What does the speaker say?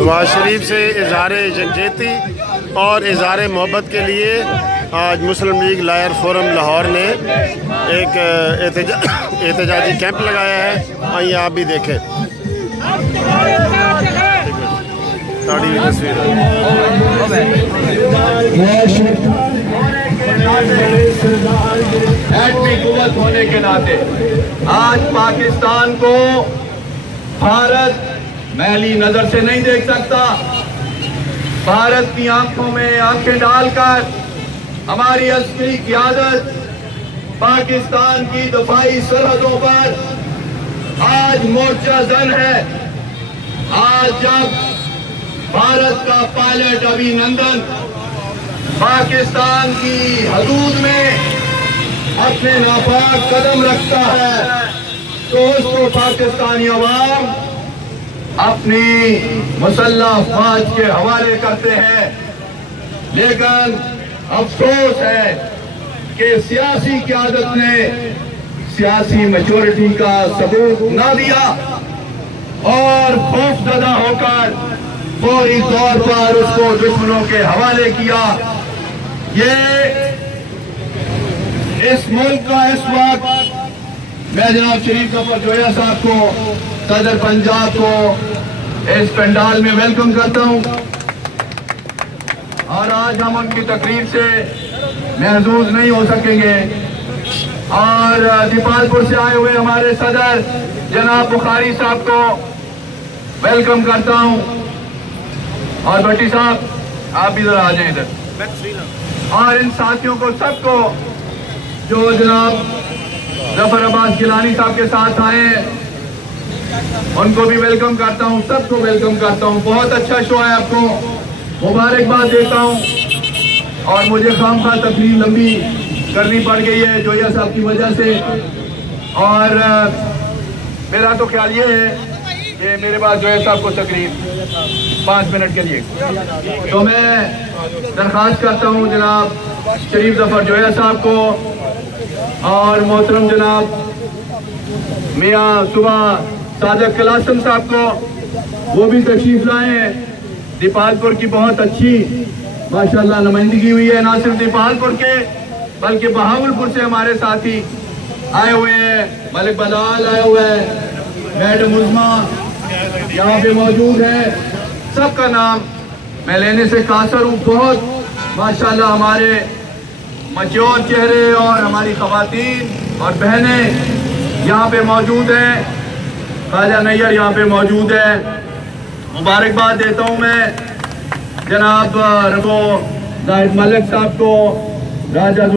नवाज शरीफ से इजहार यकजहती और इजहार मोहब्बत के लिए आज मुस्लिम लीग लायर फोरम लाहौर ने एक एहतजाजी कैंप लगाया है। आइए आप भी देखें। ताड़ी की तस्वीर एटमी कुव्वत होने के नाते आज पाकिस्तान को भारत मैली नजर से नहीं देख सकता। भारत की आंखों में आंखें डालकर हमारी अस्करी क़यादत पाकिस्तान की दफाई सरहदों पर आज मोर्चा जन है। आज जब भारत का पायलट अभिनंदन पाकिस्तान की हदूद में अपने नापाक कदम रखता है तो उसको पाकिस्तानी अवाम अपनी मुसल्लह अफवाज के हवाले करते हैं। लेकिन अफसोस है कि सियासी क़यादत ने सियासी मैच्योरिटी का सबूत ना दिया और खौफजदा होकर फौरी तौर पर उसको दुश्मनों के हवाले किया। ये इस मुल्क का इस वक्त मैं जनाब शरीफ जफर जोया साहब को, सदर पंजाब को इस पंडाल में वेलकम करता हूं और आज हम उनकी तकरीर से महजूज नहीं हो सकेंगे। और दीपालपुर से आए हुए हमारे सदर जनाब बुखारी साहब को वेलकम करता हूं। और भट्टी साहब आप भी जरा आ जाए इधर। और इन साथियों को सबको जो जनाब जफर अब्बास गिलानी साहब के साथ आए हैं उनको भी वेलकम करता हूं, सबको वेलकम करता हूं। बहुत अच्छा शो है, आपको मुबारकबाद देता हूं। और मुझे खामखा तकरीर लंबी करनी पड़ गई है जोया साहब की वजह से। और मेरा तो ख्याल ये है कि मेरे पास जोया साहब को तकरीर 5 मिनट के लिए, तो मैं दरख्वास्त करता हूं जनाब शरीफ जफर जोया साहब को और मोहतरम जनाब मियाँ सुबह सादक कलासम साहब को वो भी तशरीफ लाए हैं। दीपालपुर की बहुत अच्छी माशाल्लाह नुमाइंदगी हुई है, ना सिर्फ दीपालपुर के बल्कि बहावलपुर से हमारे साथी आए हुए हैं। मलिक बलाल आए हुए हैं, मैडम उज़मा यहाँ पे मौजूद है। सबका नाम मैं लेने से कासर हूँ। बहुत माशाल्लाह हमारे मैच्योर चेहरे और हमारी ख़वातीन और बहनें यहाँ पे मौजूद हैं। ख्वाजा नैयर यहाँ पे मौजूद है। मुबारकबाद देता हूँ मैं जनाब रबो जाहिद मलिक साहब को, राजा